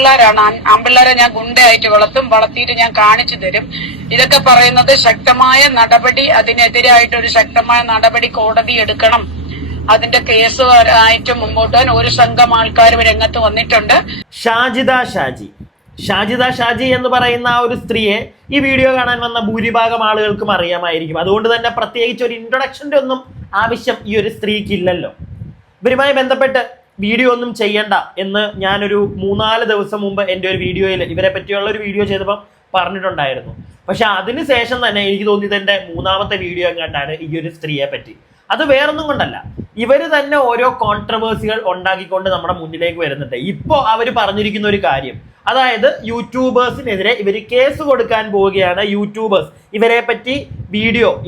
ആമ്പിള്ളേരാണ്. ആമ്പിള്ളേരെ ഞാൻ ഗുണ്ടയായിട്ട് വളർത്തിയിട്ട് ഞാൻ കാണിച്ചു തരും. ഇതൊക്കെ പറയുന്നത് ശക്തമായ നടപടി, അതിനെതിരായിട്ടൊരു ശക്തമായ നടപടി കോടതി എടുക്കണം. അതിന്റെ കേസ് ആയിട്ട് മുമ്പോട്ട് പോകാൻ ഒരു സംഘം ആൾക്കാർ രംഗത്ത് വന്നിട്ടുണ്ട്. ഷാജിദ ഷാജി എന്ന് പറയുന്ന ആ ഒരു സ്ത്രീയെ ഈ വീഡിയോ കാണാൻ വന്ന ഭൂരിഭാഗം ആളുകൾക്കും അറിയാമായിരിക്കും. അതുകൊണ്ട് തന്നെ പ്രത്യേകിച്ച് ഒരു ഇൻട്രൊഡക്ഷന്റെ ഒന്നും ആവശ്യം ഈ ഒരു സ്ത്രീക്ക് ഇല്ലല്ലോ. ഇവരുമായി ബന്ധപ്പെട്ട് വീഡിയോ ഒന്നും ചെയ്യണ്ട എന്ന് ഞാനൊരു 3-4 ദിവസം മുമ്പ് എൻ്റെ ഒരു വീഡിയോയിൽ ഇവരെ പറ്റിയുള്ള ഒരു വീഡിയോ ചെയ്തപ്പോൾ പറഞ്ഞിട്ടുണ്ടായിരുന്നു. പക്ഷെ അതിനുശേഷം തന്നെ എനിക്ക് തോന്നിയത് എൻ്റെ 3ാമത്തെ വീഡിയോ എങ്ങാണ്ടാണ് ഈ ഒരു സ്ത്രീയെ പറ്റി. അത് വേറൊന്നും കൊണ്ടല്ല, ഇവർ തന്നെ ഓരോ കോൺട്രവേഴ്സികൾ ഉണ്ടാക്കിക്കൊണ്ട് നമ്മുടെ മുന്നിലേക്ക് വരുന്നുണ്ട്. ഇപ്പോൾ അവർ പറഞ്ഞിരിക്കുന്ന ഒരു കാര്യം, അതായത് യൂട്യൂബേഴ്സിനെതിരെ ഇവർ കേസ് കൊടുക്കാൻ പോവുകയാണ്. യൂട്യൂബേഴ്സ് ഇവരെ പറ്റി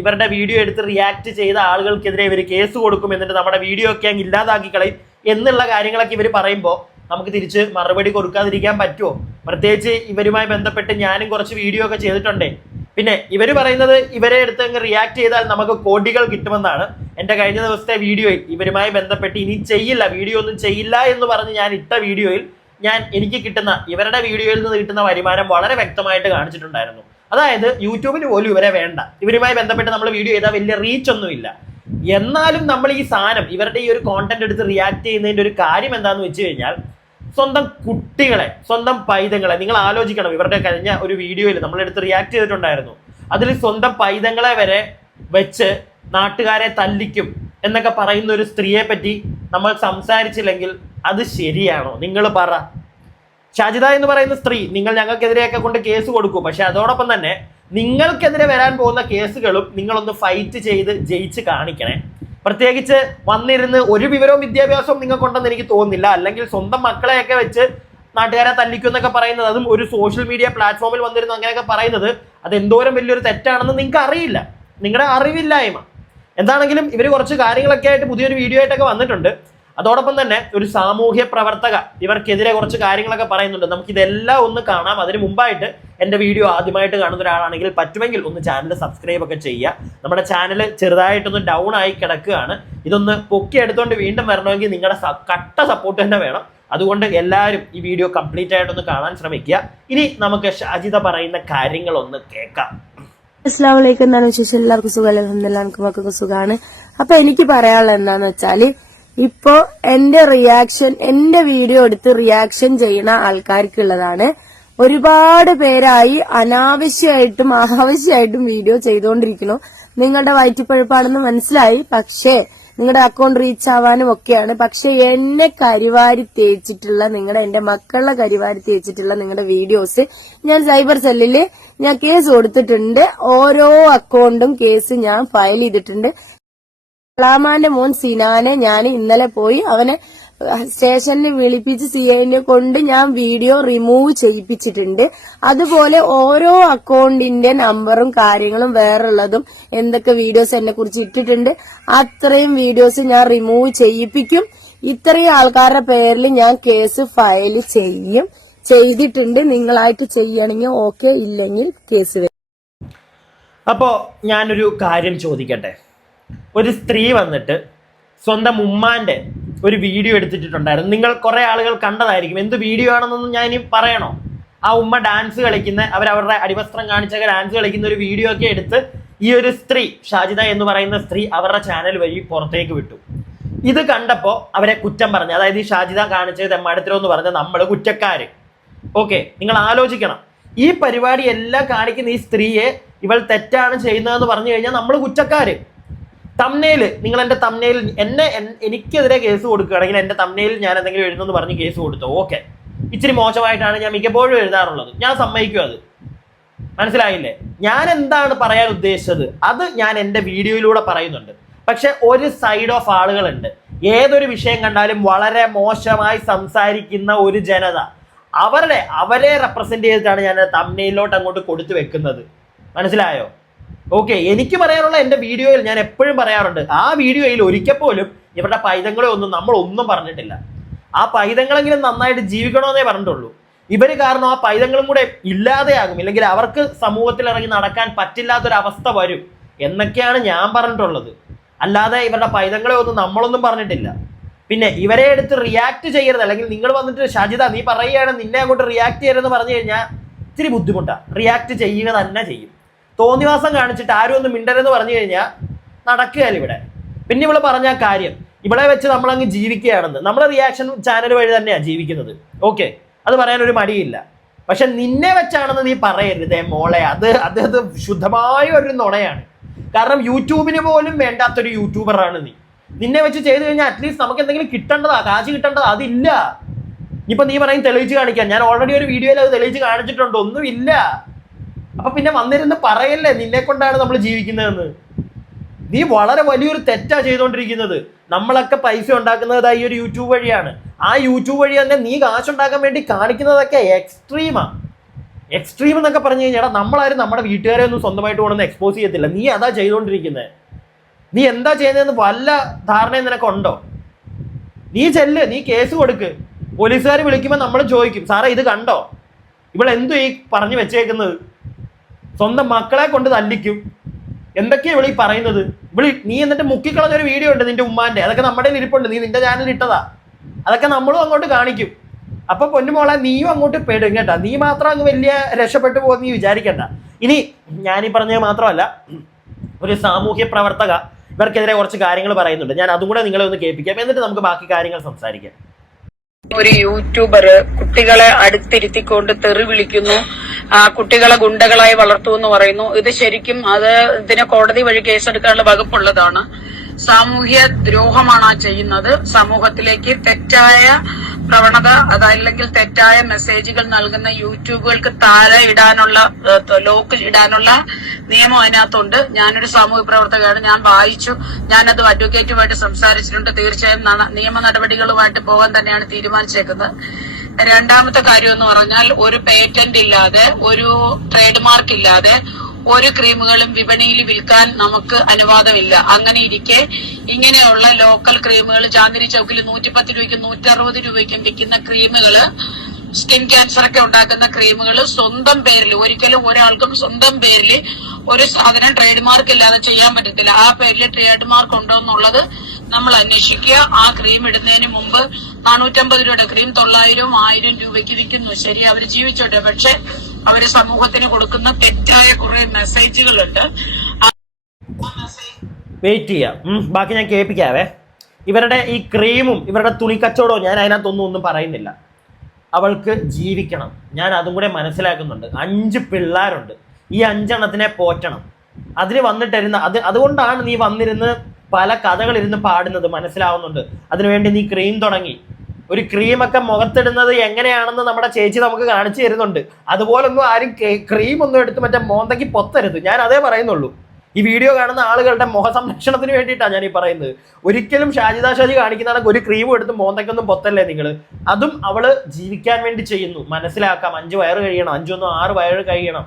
ഇവരുടെ വീഡിയോ എടുത്ത് റിയാക്ട് ചെയ്ത ആളുകൾക്കെതിരെ ഇവർ കേസ് കൊടുക്കും, എന്നിട്ട് നമ്മുടെ വീഡിയോ ഒക്കെ അങ്ങ് ഇല്ലാതാക്കി കളയും എന്നുള്ള കാര്യങ്ങളൊക്കെ ഇവർ പറയുമ്പോൾ നമുക്ക് തിരിച്ച് മറുപടി കൊടുക്കാതിരിക്കാൻ പറ്റുമോ? പ്രത്യേകിച്ച് ഇവരുമായി ബന്ധപ്പെട്ട് ഞാനും കുറച്ച് വീഡിയോ ഒക്കെ ചെയ്തിട്ടുണ്ടേ. പിന്നെ ഇവർ പറയുന്നത് ഇവരെ എടുത്ത് അങ്ങ് റിയാക്ട് ചെയ്താൽ നമുക്ക് കോടികൾ കിട്ടുമെന്നാണ്. എൻ്റെ കഴിഞ്ഞ ദിവസത്തെ വീഡിയോയിൽ ഇവരുമായി ബന്ധപ്പെട്ട് ഇനി വീഡിയോ ഒന്നും ചെയ്യില്ല എന്ന് പറഞ്ഞ് ഞാൻ ഇട്ട വീഡിയോയിൽ എനിക്ക് കിട്ടുന്ന ഇവരുടെ വീഡിയോയിൽ നിന്ന് കിട്ടുന്ന വരുമാനം വളരെ വ്യക്തമായിട്ട് കാണിച്ചിട്ടുണ്ടായിരുന്നു. അതായത് യൂട്യൂബിന് പോലും ഇവരെ വേണ്ട. ഇവരുമായി ബന്ധപ്പെട്ട് നമ്മൾ വീഡിയോ ചെയ്താൽ വലിയ റീച്ച് ഒന്നുമില്ല. എന്നാലും നമ്മൾ ഈ സാധനം ഇവരുടെ ഈ ഒരു കോണ്ടന്റ് എടുത്ത് റിയാക്ട് ചെയ്യുന്നതിൻ്റെ ഒരു കാര്യം എന്താണെന്ന് വെച്ച് കഴിഞ്ഞാൽ, സ്വന്തം കുട്ടികളെ, സ്വന്തം പൈതങ്ങളെ നിങ്ങൾ ആലോചിക്കണം. ഇവരുടെ കഴിഞ്ഞ ഒരു വീഡിയോയിൽ നമ്മളെടുത്ത് റിയാക്ട് ചെയ്തിട്ടുണ്ടായിരുന്നു. അതിൽ സ്വന്തം പൈതങ്ങളെ വരെ വെച്ച് നാട്ടുകാരെ തല്ലിക്കും എന്നൊക്കെ പറയുന്ന ഒരു സ്ത്രീയെ പറ്റി നമ്മൾ സംസാരിച്ചില്ലെങ്കിൽ അത് ശരിയാണോ? നിങ്ങൾ പറ. ഷാജിദ എന്ന് പറയുന്ന സ്ത്രീ, നിങ്ങൾ ഞങ്ങൾക്കെതിരെയൊക്കെ കൊണ്ട് കേസ് കൊടുക്കും. പക്ഷെ അതോടൊപ്പം തന്നെ നിങ്ങൾക്കെതിരെ വരാൻ പോകുന്ന കേസുകളും നിങ്ങളൊന്ന് ഫൈറ്റ് ചെയ്ത് ജയിച്ച് കാണിക്കണേ. പ്രത്യേകിച്ച് വന്നിരുന്ന് ഒരു വിവരവും വിദ്യാഭ്യാസവും നിങ്ങൾക്കുണ്ടെന്ന് എനിക്ക് തോന്നുന്നില്ല. അല്ലെങ്കിൽ സ്വന്തം മക്കളെയൊക്കെ വെച്ച് നാട്ടുകാരെ തല്ലിക്കും എന്നൊക്കെ പറയുന്നത്, അതും ഒരു സോഷ്യൽ മീഡിയ പ്ലാറ്റ്ഫോമിൽ വന്നിരുന്നു അങ്ങനെയൊക്കെ പറയുന്നത്, അത് എന്തോരം വലിയൊരു തെറ്റാണെന്ന് നിങ്ങൾക്ക് അറിയില്ല. നിങ്ങളുടെ അറിവില്ലായ്മ. എന്താണെങ്കിലും ഇവർ കുറച്ച് കാര്യങ്ങളൊക്കെ ആയിട്ട് പുതിയൊരു വീഡിയോ ആയിട്ടൊക്കെ വന്നിട്ടുണ്ട്. അതോടൊപ്പം തന്നെ ഒരു സാമൂഹ്യ പ്രവർത്തക ഇവർക്കെതിരെ കുറച്ച് കാര്യങ്ങളൊക്കെ പറയുന്നുണ്ട്. നമുക്കിതെല്ലാം ഒന്ന് കാണാം. അതിന് മുമ്പായിട്ട് എൻ്റെ വീഡിയോ ആദ്യമായിട്ട് കാണുന്ന ഒരാളാണെങ്കിൽ പറ്റുമെങ്കിൽ ഒന്ന് ചാനൽ സബ്സ്ക്രൈബ് ഒക്കെ ചെയ്യുക. നമ്മുടെ ചാനൽ ചെറുതായിട്ടൊന്ന് ഡൗൺ ആയി കിടക്കുകയാണ്. ഇതൊന്ന് പൊക്കി എടുത്തുകൊണ്ട് വീണ്ടും വരണമെങ്കിൽ നിങ്ങളുടെ കട്ട സപ്പോർട്ട് തന്നെ വേണം. അതുകൊണ്ട് എല്ലാവരും ഈ വീഡിയോ കംപ്ലീറ്റ് ആയിട്ടൊന്ന് കാണാൻ ശ്രമിക്കുക. ഇനി നമുക്ക് ഷാജിദ പറയുന്ന കാര്യങ്ങളൊന്ന് കേൾക്കാം. അസ്സലാമു അലൈക്കും. എന്താണ് വിശേഷം? എല്ലാവർക്കും സുഖം? അൽഹംദുലില്ലാഹ്, എനിക്ക് മക്കൾക്ക് സുഖമാണ്. അപ്പൊ എനിക്ക് പറയാനുള്ളത് എന്താന്ന് വെച്ചാല്, ഇപ്പോ എന്റെ വീഡിയോ എടുത്ത് റിയാക്ഷൻ ചെയ്യുന്ന ആൾക്കാർക്കുള്ളതാണ്. ഒരുപാട് പേരായി അനാവശ്യമായിട്ടും ആവശ്യമായിട്ടും വീഡിയോ ചെയ്തുകൊണ്ടിരിക്കുന്നു. നിങ്ങളുടെ വയറ്റിപ്പഴുപ്പാണെന്ന് മനസ്സിലായി. പക്ഷേ നിങ്ങളുടെ അക്കൗണ്ട് റീച്ച് ആവാനും ഒക്കെയാണ്. പക്ഷെ എന്നെ കരിവാരി തേച്ചിട്ടുള്ള എന്റെ മക്കളുടെ കരിവാരി തേച്ചിട്ടുള്ള നിങ്ങളുടെ വീഡിയോസ് ഞാൻ സൈബർ സെല്ലില് ഞാൻ കേസ് കൊടുത്തിട്ടുണ്ട്. ഓരോ അക്കൗണ്ടും കേസ് ഞാൻ ഫയൽ ചെയ്തിട്ടുണ്ട്. ളാമാന്റെ മോൻ സിനാനെ ഞാൻ ഇന്നലെ പോയി അവനെ സ്റ്റേഷനിൽ വിളിപ്പിച്ച് സിഐനെ കൊണ്ട് ഞാൻ വീഡിയോ റിമൂവ് ചെയ്യിപ്പിച്ചിട്ടുണ്ട്. അതുപോലെ ഓരോ അക്കൗണ്ടിന്റെ നമ്പറും കാര്യങ്ങളും വേറുള്ളതും എന്തൊക്കെ വീഡിയോസ് എന്നെ കുറിച്ച് ഇട്ടിട്ടുണ്ട് അത്രയും വീഡിയോസ് ഞാൻ റിമൂവ് ചെയ്യിപ്പിക്കും. ഇത്രയും ആൾക്കാരുടെ പേരിൽ ഞാൻ കേസ് ഫയൽ ചെയ്തിട്ടുണ്ട്. നിങ്ങളായിട്ട് ചെയ്യണമെങ്കിൽ ഓക്കെ, ഇല്ലെങ്കിൽ കേസ് വരും. അപ്പോ ഞാനൊരു കാര്യം ചോദിക്കട്ടെ. ഒരു സ്ത്രീ വന്നിട്ട് സ്വന്തം ഉമ്മാന്റെ ഒരു വീഡിയോ എടുത്തിട്ടുണ്ടായിരുന്നു. നിങ്ങൾ കുറെ ആളുകൾ കണ്ടതായിരിക്കും. എന്ത് വീഡിയോ ആണെന്നൊന്നും ഞാൻ ഇനി പറയണോ? ആ ഉമ്മ ഡാൻസ് കളിക്കുന്ന, അവരവരുടെ അടിവസ്ത്രം കാണിച്ചൊക്കെ ഡാൻസ് കളിക്കുന്ന ഒരു വീഡിയോ ഒക്കെ എടുത്ത് ഈ ഒരു സ്ത്രീ, ഷാജിദ എന്ന് പറയുന്ന സ്ത്രീ, അവരുടെ ചാനൽ വഴി പുറത്തേക്ക് വിട്ടു. ഇത് കണ്ടപ്പോൾ അവരെ കുറ്റം പറഞ്ഞു. അതായത് ഈ ഷാജിദ കാണിച്ചത് തെമ്മാടിത്തരം എന്ന് പറഞ്ഞ നമ്മൾ കുറ്റക്കാര്. ഓക്കെ, നിങ്ങൾ ആലോചിക്കണം. ഈ പരിപാടി എല്ലാം കാണിക്കുന്ന ഈ സ്ത്രീയെ ഇവൾ തെറ്റാണ് ചെയ്യുന്നതെന്ന് പറഞ്ഞു കഴിഞ്ഞാൽ നമ്മൾ കുറ്റക്കാര്. തംനെയിൽ, നിങ്ങൾ എൻ്റെ തംനെയിൽ എനിക്കെതിരെ കേസ് കൊടുക്കുകയാണെങ്കിൽ എൻ്റെ തംനെയിൽ ഞാൻ എന്തെങ്കിലും എഴുതുമെന്ന് പറഞ്ഞ് കേസ് കൊടുത്തു, ഓക്കെ, ഇച്ചിരി മോശമായിട്ടാണ് ഞാൻ മിക്കപ്പോഴും എഴുതാറുള്ളത്, ഞാൻ സമ്മതിക്കും. അത് മനസ്സിലായില്ലേ? ഞാൻ എന്താണ് പറയാൻ ഉദ്ദേശിച്ചത് അത് ഞാൻ എൻ്റെ വീഡിയോയിലൂടെ പറയുന്നുണ്ട്. പക്ഷെ ഒരു സൈഡ് ഓഫ് ആളുകളുണ്ട്, ഏതൊരു വിഷയം കണ്ടാലും വളരെ മോശമായി സംസാരിക്കുന്ന ഒരു ജനത. അവരെ റെപ്രസെന്റ് ചെയ്തിട്ടാണ് ഞാൻ തംനെയിലോട്ട് അങ്ങോട്ട് കൊടുത്തു വെക്കുന്നത്. മനസ്സിലായോ? ഓക്കെ, എനിക്ക് പറയാനുള്ള എൻ്റെ വീഡിയോയിൽ ഞാൻ എപ്പോഴും പറയാറുണ്ട്, ആ വീഡിയോയിൽ ഒരിക്കൽ പോലും ഇവരുടെ പൈതങ്ങളെ നമ്മളൊന്നും പറഞ്ഞിട്ടില്ല. ആ പൈതങ്ങളെങ്കിലും നന്നായിട്ട് ജീവിക്കണമെന്നേ പറഞ്ഞിട്ടുള്ളൂ. ഇവര് കാരണം ആ പൈതങ്ങളും കൂടെ ഇല്ലാതെയാകും, ഇല്ലെങ്കിൽ അവർക്ക് സമൂഹത്തിൽ ഇറങ്ങി നടക്കാൻ പറ്റില്ലാത്തൊരവസ്ഥ വരും എന്നൊക്കെയാണ് ഞാൻ പറഞ്ഞിട്ടുള്ളത്. അല്ലാതെ ഇവരുടെ പൈതങ്ങളെ നമ്മളൊന്നും പറഞ്ഞിട്ടില്ല. പിന്നെ ഇവരെ എടുത്ത് റിയാക്ട് ചെയ്യരുത്, അല്ലെങ്കിൽ നിങ്ങൾ വന്നിട്ട് ഷാജിദ നീ പറയുകയാണ് നിന്നെ അങ്ങോട്ട് റിയാക്ട് ചെയ്യരുതെന്ന് പറഞ്ഞു കഴിഞ്ഞാൽ ഇത്തിരി ബുദ്ധിമുട്ടാണ്. റിയാക്ട് ചെയ്യുക തന്നെ ചെയ്യും. തോന്നിവാസം കാണിച്ചിട്ട് ആരും ഒന്നും മിണ്ടരെന്ന് പറഞ്ഞു കഴിഞ്ഞാൽ നടക്കുകയല്ല ഇവിടെ. പിന്നെ ഇവള് പറഞ്ഞ കാര്യം ഇവിടെ വെച്ച് നമ്മളങ്ങ് ജീവിക്കുകയാണെന്ന്. നമ്മൾ റിയാക്ഷൻ ചാനൽ വഴി തന്നെയാണ് ജീവിക്കുന്നത്, ഓക്കെ, അത് പറയാനൊരു മടിയില്ല. പക്ഷെ നിന്നെ വെച്ചാണെന്ന് നീ പറയരുതേ മോളെ, അത് ശുദ്ധമായ ഒരു നുണയാണ്. കാരണം യൂട്യൂബിന് പോലും വേണ്ടാത്തൊരു യൂട്യൂബറാണ് നീ. നിന്നെ വെച്ച് ചെയ്ത് കഴിഞ്ഞാൽ അറ്റ്ലീസ്റ്റ് നമുക്ക് എന്തെങ്കിലും കിട്ടേണ്ടതാ, കാശ് കിട്ടേണ്ടതാ, അതില്ല. ഇപ്പൊ നീ പറയും തെളിയിച്ച് കാണിക്കാൻ, ഞാൻ ഓൾറെഡി ഒരു വീഡിയോയിൽ അത് തെളിയിച്ച് കാണിച്ചിട്ടുണ്ട്, ഒന്നുമില്ല. അപ്പൊ പിന്നെ വന്നിരുന്ന് പറയല്ലേ നിന്നെ കൊണ്ടാണ് നമ്മൾ ജീവിക്കുന്നതെന്ന്. നീ വളരെ വലിയൊരു തെറ്റാ ചെയ്തുകൊണ്ടിരിക്കുന്നത്. നമ്മളൊക്കെ പൈസ ഉണ്ടാക്കുന്നത് ഈ ഒരു യൂട്യൂബ് വഴിയാണ്. ആ യൂട്യൂബ് വഴി തന്നെ നീ കാശുണ്ടാക്കാൻ വേണ്ടി കാണിക്കുന്നതൊക്കെ എക്സ്ട്രീമാ. എക്സ്ട്രീം എന്നൊക്കെ പറഞ്ഞു കഴിഞ്ഞാൽ നമ്മളാരും നമ്മുടെ വീട്ടുകാരെ ഒന്നും സ്വന്തമായിട്ട് കൊണ്ടൊന്നും എക്സ്പോസ് ചെയ്യത്തില്ല. നീ അതാ ചെയ്തുകൊണ്ടിരിക്കുന്നത്. നീ എന്താ ചെയ്യുന്നതെന്ന് വല്ല ധാരണയും നിനക്കുണ്ടോ? നീ ചെല്ല്, നീ കേസ് കൊടുക്ക്. പോലീസുകാർ വിളിക്കുമ്പോൾ നമ്മൾ ചോദിക്കും, സാറേ ഇത് കണ്ടോ, ഇവളെന്തു ഈ പറഞ്ഞു വെച്ചേക്കുന്നത്, സ്വന്തം മക്കളെ കൊണ്ട് തല്ലിക്കും, എന്തൊക്കെയാ ഇവളീ പറയുന്നത്. നീ എന്നിട്ട് മുക്കിക്കളഞ്ഞൊരു വീഡിയോ ഉണ്ട് നിന്റെ ഉമ്മാന്റെ, അതൊക്കെ നമ്മുടെ ഇരിപ്പുണ്ട്, നീ നിന്റെ ചാനലിൽ ഇട്ടതാ, അതൊക്കെ നമ്മളും അങ്ങോട്ട് കാണിക്കും. അപ്പൊ പൊന്നുമോളെ നീയും അങ്ങോട്ട് പെടും കേട്ടാ. നീ മാത്രം അങ്ങ് വലിയ രക്ഷപ്പെട്ടു പോകുന്ന നീ വിചാരിക്കണ്ട. ഇനി ഞാനീ പറഞ്ഞത് മാത്രമല്ല, ഒരു സാമൂഹ്യ പ്രവർത്തക ഇവർക്കെതിരെ കുറച്ച് കാര്യങ്ങൾ പറയുന്നുണ്ട്. ഞാൻ അതും കൂടെ നിങ്ങളെ ഒന്ന് കേൾപ്പിക്കാം, എന്നിട്ട് നമുക്ക് ബാക്കി കാര്യങ്ങൾ സംസാരിക്കാം. ഒരു യൂട്യൂബർ കുട്ടികളെ അടുത്തിരുത്തിക്കൊണ്ട് തെറി വിളിക്കുന്നു, കുട്ടികളെ ഗുണ്ടകളായി വളർത്തും എന്ന് പറയുന്നു. ഇത് ശരിക്കും ഇതിന് കോടതി വഴി കേസെടുക്കാനുള്ള വകുപ്പുള്ളതാണ്. സാമൂഹ്യ ദ്രോഹമാണ് ആ ചെയ്യുന്നത്. സമൂഹത്തിലേക്ക് തെറ്റായ പ്രവണത, അതല്ലെങ്കിൽ തെറ്റായ മെസ്സേജുകൾ നൽകുന്ന യൂട്യൂബുകൾക്ക് താഴെ ഇടാനുള്ള, ലോക്ക് ഇടാനുള്ള നിയമം അതിനകത്തുണ്ട്. ഞാനൊരു സാമൂഹ്യ പ്രവർത്തകയാണ്, ഞാൻ വായിച്ചു, ഞാനത് അഡ്വക്കേറ്റുമായിട്ട് സംസാരിച്ചിട്ടുണ്ട്. തീർച്ചയായും നിയമ നടപടികളുമായിട്ട് പോകാൻ തന്നെയാണ് തീരുമാനിച്ചേക്കുന്നത്. രണ്ടാമത്തെ കാര്യം എന്ന് പറഞ്ഞാൽ, ഒരു പേറ്റന്റ് ഇല്ലാതെ, ഒരു ട്രേഡ് മാർക്ക് ഇല്ലാതെ ഒരു ക്രീമുകളും വിപണിയിൽ വിൽക്കാൻ നമുക്ക് അനുവാദമില്ല. അങ്ങനെ ഇരിക്കെ ഇങ്ങനെയുള്ള ലോക്കൽ ക്രീമുകൾ ചാന്ദിനി ചൗക്കിൽ 110 രൂപയ്ക്കും 160 രൂപയ്ക്കും വിൽക്കുന്ന ക്രീമുകള്, സ്കിൻ ക്യാൻസർ ഒക്കെ ഉണ്ടാക്കുന്ന ക്രീമുകൾ സ്വന്തം പേരിൽ, ഒരിക്കലും ഒരാൾക്കും സ്വന്തം പേരിൽ ഒരു സാധനം ട്രേഡ് മാർക്ക് ഇല്ലാതെ ചെയ്യാൻ പറ്റത്തില്ല. ആ പേരിൽ ട്രേഡ് മാർക്ക് ഉണ്ടോ എന്നുള്ളത് നമ്മൾ അന്വേഷിക്കുക. ആ ക്രീം ഇടുന്നതിന് മുമ്പ് 450 രൂപയുടെ ക്രീം 900, 1000 രൂപയ്ക്ക് വിൽക്കുന്നു. ശരി, അവർ ജീവിച്ചോട്ടെ. പക്ഷെ അവര് സമൂഹത്തിന് കൊടുക്കുന്ന തെറ്റായ കുറെ മെസ്സേജുകളുണ്ട്. വെയിറ്റ് ചെയ്യാം, ബാക്കി ഞാൻ കേൾപ്പിക്കാവേ. ഇവരുടെ ഈ ക്രീമും ഇവരുടെ തുണിക്കച്ചവടവും ഞാൻ അതിനകത്തൊന്നും പറയുന്നില്ല. അവൾക്ക് ജീവിക്കണം, ഞാൻ അതും കൂടെ മനസ്സിലാക്കുന്നുണ്ട്. 5 പിള്ളേരുണ്ട്, ഈ 5 എണ്ണത്തിനെ പോറ്റണം. അതിന് വന്നിട്ടിരുന്ന അതുകൊണ്ടാണ് നീ വന്നിരുന്ന് പല കഥകളിരുന്ന് പാടുന്നത്, മനസ്സിലാവുന്നുണ്ട്. അതിനുവേണ്ടി നീ ക്രീം തുടങ്ങി. ഒരു ക്രീമൊക്കെ മുഖത്തിടുന്നത് എങ്ങനെയാണെന്ന് നമ്മുടെ ചേച്ചി നമുക്ക് കാണിച്ചു തരുന്നുണ്ട്. അതുപോലൊന്നും ആരും ക്രീം ഒന്നും എടുത്ത് മറ്റേ മോന്തയ്ക്ക് പൊത്തരുത്, ഞാൻ അതേ പറയുന്നുള്ളൂ. ഈ വീഡിയോ കാണുന്ന ആളുകളുടെ മുഖ സംരക്ഷണത്തിന് വേണ്ടിയിട്ടാണ് ഞാൻ ഈ പറയുന്നത്. ഒരിക്കലും ഷാജിദ ഷാജി കാണിക്കുന്നതാണ് ഒരു ക്രീമും എടുത്ത് മോന്തയ്ക്കൊന്നും പൊത്തല്ലേ നിങ്ങൾ. അതും അവള് ജീവിക്കാൻ വേണ്ടി ചെയ്യുന്നു, മനസ്സിലാക്കാം. 5 വയറ് കഴിയണം, 5 ഒന്നും 6 വയറ് കഴിയണം,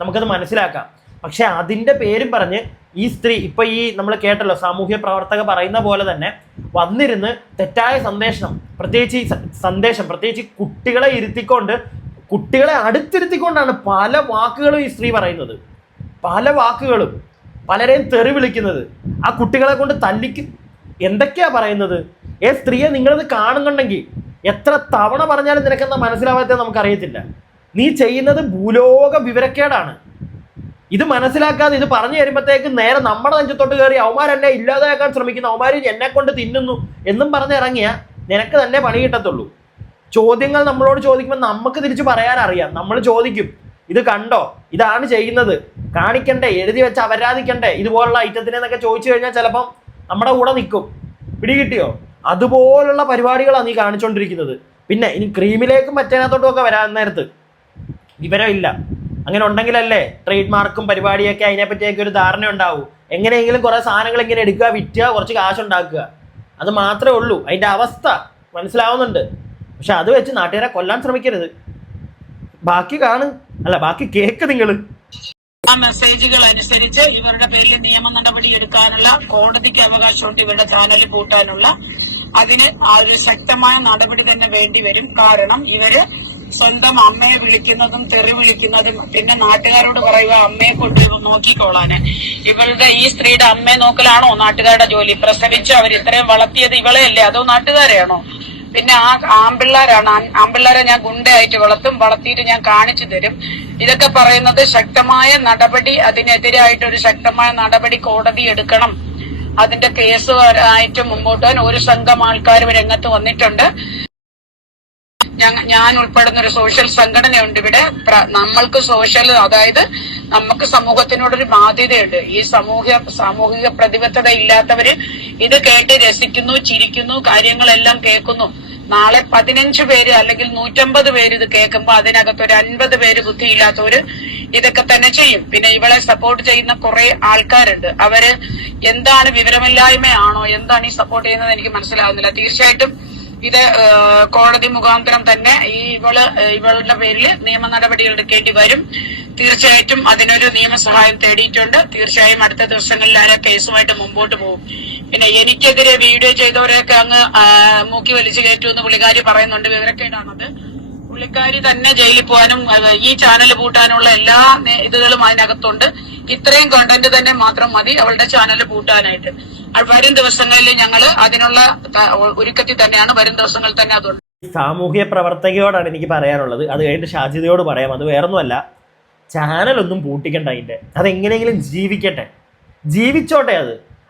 നമുക്കത് മനസ്സിലാക്കാം. പക്ഷെ അതിന്റെ പേരും പറഞ്ഞ് ഈ സ്ത്രീ ഇപ്പൊ ഈ നമ്മൾ കേട്ടല്ലോ, സാമൂഹ്യ പ്രവർത്തക പറയുന്ന പോലെ തന്നെ വന്നിരുന്ന് തെറ്റായ പ്രത്യേകിച്ച് കുട്ടികളെ ഇരുത്തിക്കൊണ്ട്, കുട്ടികളെ അടുത്തിരുത്തിക്കൊണ്ടാണ് പല വാക്കുകളും ഈ സ്ത്രീ പറയുന്നത്. പല വാക്കുകളും, പലരെയും തെറി വിളിക്കുന്നത്, ആ കുട്ടികളെ കൊണ്ട് തല്ലിക്കും, എന്തൊക്കെയാ പറയുന്നത്. സ്ത്രീയെ നിങ്ങളിത് കാണുന്നുണ്ടെങ്കിൽ എത്ര തവണ പറഞ്ഞാലും നിനക്കെന്താ മനസ്സിലാവാത്തത് നമുക്കറിയത്തില്ല. നീ ചെയ്യുന്നത് ഭൂലോക വിവരക്കേടാണ്. ഇത് മനസ്സിലാക്കാതെ ഇത് പറഞ്ഞു തരുമ്പോഴത്തേക്ക് നേരെ നമ്മുടെ നെഞ്ചത്തോട്ട് കയറി അവന്മാരെന്നെ ഇല്ലാതാക്കാൻ ശ്രമിക്കുന്നു, അവന്മാർ എന്നെ കൊണ്ട് തിന്നുന്നു എന്നും പറഞ്ഞിറങ്ങിയ നിനക്ക് തന്നെ പണി കിട്ടത്തുള്ളൂ. ചോദ്യങ്ങൾ നമ്മളോട് ചോദിക്കുമ്പോൾ നമുക്ക് തിരിച്ചു പറയാൻ അറിയാം. നമ്മൾ ചോദിക്കും, ഇത് കണ്ടോ, ഇതാണ് ചെയ്യുന്നത്, കാണിക്കണ്ടേ, എഴുതി വെച്ച് അപരാധിക്കണ്ടേ ഇതുപോലുള്ള ഐറ്റത്തിനെന്നൊക്കെ ചോദിച്ചു കഴിഞ്ഞാൽ ചിലപ്പം നമ്മുടെ കൂടെ നിൽക്കും. പിടികിട്ടിയോ? അതുപോലുള്ള പരിപാടികളാണ് നീ കാണിച്ചുകൊണ്ടിരിക്കുന്നത്. പിന്നെ ഇനി ക്രീമിലേക്കും മറ്റേനകത്തോട്ടും ഒക്കെ വരാൻ നേരത്ത് വിവരമില്ല. അങ്ങനെ ഉണ്ടെങ്കിലല്ലേ ട്രേഡ് മാർക്കും പരിപാടിയൊക്കെ അതിനെപ്പറ്റിയൊക്കെ ഒരു ധാരണ ഉണ്ടാവൂ. എങ്ങനെയെങ്കിലും കുറെ സാധനങ്ങൾ ഇങ്ങനെ എടുക്കുക, വിറ്റുക, കുറച്ച് കാശുണ്ടാക്കുക, അത് മാത്രമേ ഉള്ളൂ അതിന്റെ അവസ്ഥ. മനസ്സിലാവുന്നുണ്ട്. പക്ഷെ അത് വെച്ച് നാട്ടുകാരെ കൊല്ലാൻ ശ്രമിക്കരുത്. ബാക്കി ബാക്കി കേക്ക് നിങ്ങൾ. ആ മെസ്സേജുകൾ അനുസരിച്ച് ഇവരുടെ പേരിൽ നിയമ നടപടി എടുക്കാനുള്ള കോടതിക്ക് അവകാശമുണ്ട്. ഇവരുടെ ചാനൽ പൂട്ടാനുള്ള അതിന് ഒരു ശക്തമായ നടപടി തന്നെ വേണ്ടി വരും. കാരണം ഇവര് സ്വന്തം അമ്മയെ വിളിക്കുന്നതും തെറി വിളിക്കുന്നതും പിന്നെ നാട്ടുകാരോട് പറയുക അമ്മയെ കൊണ്ട് നോക്കിക്കോളാന്. ഇവളുടെ ഈ സ്ത്രീയുടെ അമ്മയെ നോക്കലാണോ നാട്ടുകാരുടെ ജോലി? പ്രസവിച്ച് അവർ ഇത്രയും വളർത്തിയത് ഇവളെയല്ലേ, അതോ നാട്ടുകാരെയാണോ? പിന്നെ ആ ആമ്പിള്ളാരെ ഞാൻ ഗുണ്ടയായിട്ട് വളർത്തിയിട്ട് ഞാൻ കാണിച്ചു തരും. ഇതൊക്കെ പറയുന്നത് ശക്തമായ നടപടി, അതിനെതിരായിട്ട് ഒരു ശക്തമായ നടപടി കോടതി എടുക്കണം. അതിന്റെ കേസ് ആയിട്ട് മുമ്പോട്ട് പോകാൻ ഒരു സംഘം ആൾക്കാർ രംഗത്ത് വന്നിട്ടുണ്ട്. ഞാൻ ഉൾപ്പെടുന്ന ഒരു സോഷ്യൽ സംഘടനയുണ്ട് ഇവിടെ. നമ്മൾക്ക് അതായത് നമുക്ക് സമൂഹത്തിനോടൊരു ബാധ്യതയുണ്ട്. ഈ സാമൂഹിക പ്രതിബദ്ധത ഇല്ലാത്തവര് ഇത് കേട്ട് രസിക്കുന്നു, ചിരിക്കുന്നു, കാര്യങ്ങളെല്ലാം കേൾക്കുന്നു. നാളെ 15 പേര് അല്ലെങ്കിൽ 150 പേര് ഇത് കേൾക്കുമ്പോ അതിനകത്ത് ഒരു 50 പേര് ബുദ്ധിയില്ലാത്തവര് ഇതൊക്കെ തന്നെ ചെയ്യും. പിന്നെ ഇവളെ സപ്പോർട്ട് ചെയ്യുന്ന കുറെ ആൾക്കാരുണ്ട്. അവര് എന്താണ് വിവരമില്ലായ്മയാണോ, എന്താണ് ഈ സപ്പോർട്ട് ചെയ്യുന്നത് എനിക്ക് മനസ്സിലാവുന്നില്ല. തീർച്ചയായിട്ടും ഇത് കോടതി മുഖാന്തരം തന്നെ ഇവളുടെ പേരിൽ നിയമ നടപടികൾ എടുക്കേണ്ടി വരും. തീർച്ചയായിട്ടും അതിനൊരു നിയമസഹായം തേടിയിട്ടുണ്ട്. തീർച്ചയായും അടുത്ത ദിവസങ്ങളിൽ ആ കേസുമായിട്ട് മുമ്പോട്ട് പോകും. പിന്നെ എനിക്കെതിരെ വീഡിയോ ചെയ്തവരെയൊക്കെ അങ്ങ് മൂക്കി വലിച്ചു കയറ്റുമെന്ന് പുള്ളിക്കാരി പറയുന്നുണ്ട്. വിവരക്കേടാണത്. പുള്ളിക്കാരി തന്നെ ജയിലിൽ പോകാനും ഈ ചാനൽ പൂട്ടാനുള്ള എല്ലാ ഇതുകളും അതിനകത്തുണ്ട്. ഇത്രയും കണ്ടന്റ് തന്നെ മാത്രം മതി അവളുടെ ചാനൽ പൂട്ടാനായിട്ട്. വരും ദിവസങ്ങളിൽ ഞങ്ങൾ അതിനുള്ള ഒരുക്കത്തിൽ തന്നെയാണ്. വരും ദിവസങ്ങളിൽ തന്നെ അതുണ്ട്. സാമൂഹ്യ പ്രവർത്തകയോടാണ് എനിക്ക് പറയാനുള്ളത്. അത് കഴിഞ്ഞിട്ട് ഷാജിദയോട് പറയാം. അത് വേറൊന്നുമല്ല, ചാനലൊന്നും പൂട്ടിക്കണ്ട. അതെങ്ങനെയെങ്കിലും ജീവിക്കട്ടെ, ജീവിച്ചോട്ടെ.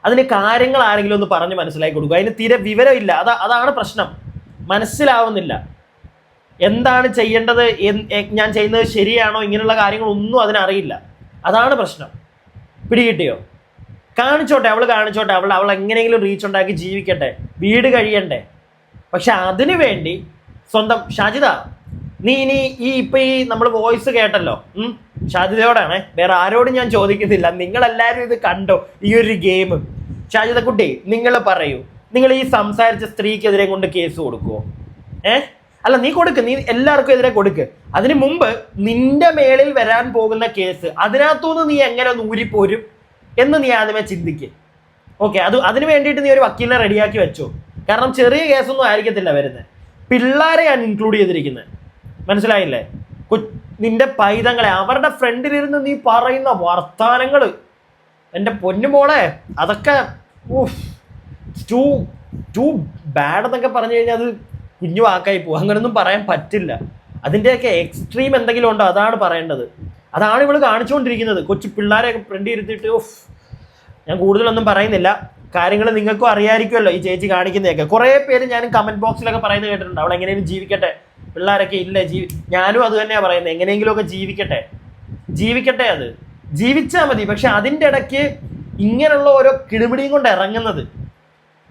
അതിന് കാര്യങ്ങൾ ആരെങ്കിലും ഒന്ന് പറഞ്ഞ് മനസ്സിലാക്കി കൊടുക്കുക. അതിന് തീരെ വിവരമില്ല. അതാണ് പ്രശ്നം. മനസ്സിലാവുന്നില്ല എന്താണ് ചെയ്യേണ്ടത്, ഞാൻ ചെയ്യുന്നത് ശരിയാണോ, ഇങ്ങനെയുള്ള കാര്യങ്ങളൊന്നും അതിനറിയില്ല. അതാണ് പ്രശ്നം. പിടികിട്ടിയോ? കാണിച്ചോട്ടെ, അവൾ കാണിച്ചോട്ടെ. അവൾ എങ്ങനെയെങ്കിലും റീച്ച് ഉണ്ടാക്കി ജീവിക്കട്ടെ, വീട് കഴിയണ്ടേ. പക്ഷെ അതിനു വേണ്ടി സ്വന്തം ഷാജിദ, നീ ഇനി ഈ നമ്മൾ വോയിസ് കേട്ടല്ലോ, ഷാജിദയോടാണ്, വേറെ ആരോടും ഞാൻ ചോദിക്കുന്നില്ല. നിങ്ങളെല്ലാവരും ഇത് കണ്ടോ ഈ ഒരു ഗെയിം? ഷാജിദ കുട്ടി, നിങ്ങൾ പറയൂ, നിങ്ങൾ ഈ സംസാരിച്ച സ്ത്രീക്കെതിരെ കൊണ്ട് കേസ് കൊടുക്കുവോ? അല്ല, നീ കൊടുക്ക്, നീ എല്ലാവർക്കും എതിരെ കൊടുക്ക്. അതിനു മുമ്പ് നിന്റെ മേളിൽ വരാൻ പോകുന്ന കേസ്, അതിനകത്തുനിന്ന് നീ എങ്ങനെ ഒന്ന് ഊരിപ്പോരും എന്ന് നീ ആദ്യമേ ചിന്തിക്ക്. ഓക്കെ, അതിന് വേണ്ടിയിട്ട് നീ ഒരു വക്കീലിനെ റെഡിയാക്കി വെച്ചോ. കാരണം ചെറിയ കേസൊന്നും ആയിരിക്കത്തില്ല വരുന്നത്. പിള്ളേരെ ഞാൻ ഇൻക്ലൂഡ് ചെയ്തിരിക്കുന്നത്, മനസ്സിലായില്ലേ? നിന്റെ പൈതങ്ങളെ അവരുടെ ഫ്രണ്ടിലിരുന്ന് നീ പറയുന്ന വർത്താനങ്ങൾ, എൻ്റെ പൊന്നുമോളെ, അതൊക്കെ ടു ബാഡ് എന്നൊക്കെ പറഞ്ഞു കഴിഞ്ഞാൽ അത് കുഞ്ഞു വാക്കായി പോകും. അങ്ങനൊന്നും പറയാൻ പറ്റില്ല. അതിൻ്റെയൊക്കെ എക്സ്ട്രീം എന്തെങ്കിലും ഉണ്ടോ അതാണ് പറയേണ്ടത്. അതാണ് ഇവൾ കാണിച്ചുകൊണ്ടിരിക്കുന്നത്. കൊച്ചു പിള്ളേരെയൊക്കെ ഫ്രണ്ട് ഇരുത്തിയിട്ട്. ഞാൻ കൂടുതലൊന്നും പറയുന്നില്ല. കാര്യങ്ങൾ നിങ്ങൾക്കും അറിയാമായിരിക്കുമല്ലോ ഈ ചേച്ചി കാണിക്കുന്നതൊക്കെ. കുറേ പേര് ഞാൻ കമൻറ്റ് ബോക്സിലൊക്കെ പറയുന്നത് കേട്ടിട്ടുണ്ട്, അവൾ എങ്ങനെയും ജീവിക്കട്ടെ, പിള്ളേരൊക്കെ ഇല്ല ഞാനും അത് തന്നെയാണ് പറയുന്നത്. എങ്ങനെയെങ്കിലുമൊക്കെ ജീവിക്കട്ടെ. അത് ജീവിച്ചാൽ മതി. പക്ഷെ അതിൻ്റെ ഇടയ്ക്ക് ഇങ്ങനെയുള്ള ഓരോ കിടുപിടിയും കൊണ്ട് ഇറങ്ങുന്നത്,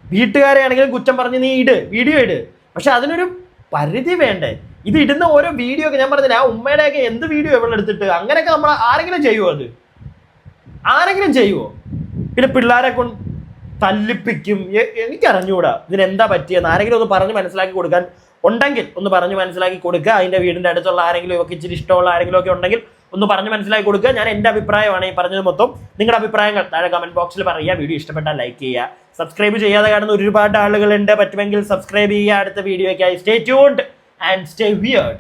വീട്ടുകാരെ ആണെങ്കിലും കുറ്റം പറഞ്ഞ് നീ വീഡിയോ ഇട്. പക്ഷെ അതിനൊരു പരിധി വേണ്ടേ? ഇത് ഇടുന്ന ഓരോ വീഡിയോ ഒക്കെ ഞാൻ പറഞ്ഞില്ല, ആ ഉമ്മയുടെയൊക്കെ എന്ത് വീഡിയോ ഇവളെടുത്തിട്ട് അങ്ങനെയൊക്കെ നമ്മൾ ആരെങ്കിലും ചെയ്യുമോ? ആരെങ്കിലും ചെയ്യുമോ? പിന്നെ പിള്ളേരെ കൊണ്ട് തല്ലിപ്പിക്കും. എനിക്കറിഞ്ഞുകൂടാ ഇതിനെന്താ പറ്റിയെന്ന്. ആരെങ്കിലും ഒന്ന് പറഞ്ഞ് മനസ്സിലാക്കി കൊടുക്കാൻ ഉണ്ടെങ്കിൽ ഒന്ന് പറഞ്ഞ് മനസ്സിലാക്കി കൊടുക്കുക. അതിൻ്റെ വീടിൻ്റെ അടുത്തുള്ള ആരെങ്കിലും ഒക്കെ ഇച്ചിരി ഇഷ്ടമുള്ള ആരെങ്കിലും ഒക്കെ ഉണ്ടെങ്കിൽ ഒന്ന് പറഞ്ഞ് മനസ്സിലാക്കി കൊടുക്കുക. ഞാൻ എൻ്റെ അഭിപ്രായമാണ് ഈ പറഞ്ഞത് മൊത്തം. നിങ്ങളുടെ അഭിപ്രായങ്ങൾ താഴെ കമൻറ്റ് ബോക്സിൽ പറയുക. വീഡിയോ ഇഷ്ടപ്പെട്ടാൽ ലൈക്ക് ചെയ്യുക. സബ്സ്ക്രൈബ് ചെയ്യാതെ കാണുന്ന ഒരുപാട് ആളുകളുണ്ട്, പറ്റുമെങ്കിൽ സബ്സ്ക്രൈബ് ചെയ്യുക. അടുത്ത വീഡിയോയ്ക്കായി stay tuned and stay weird.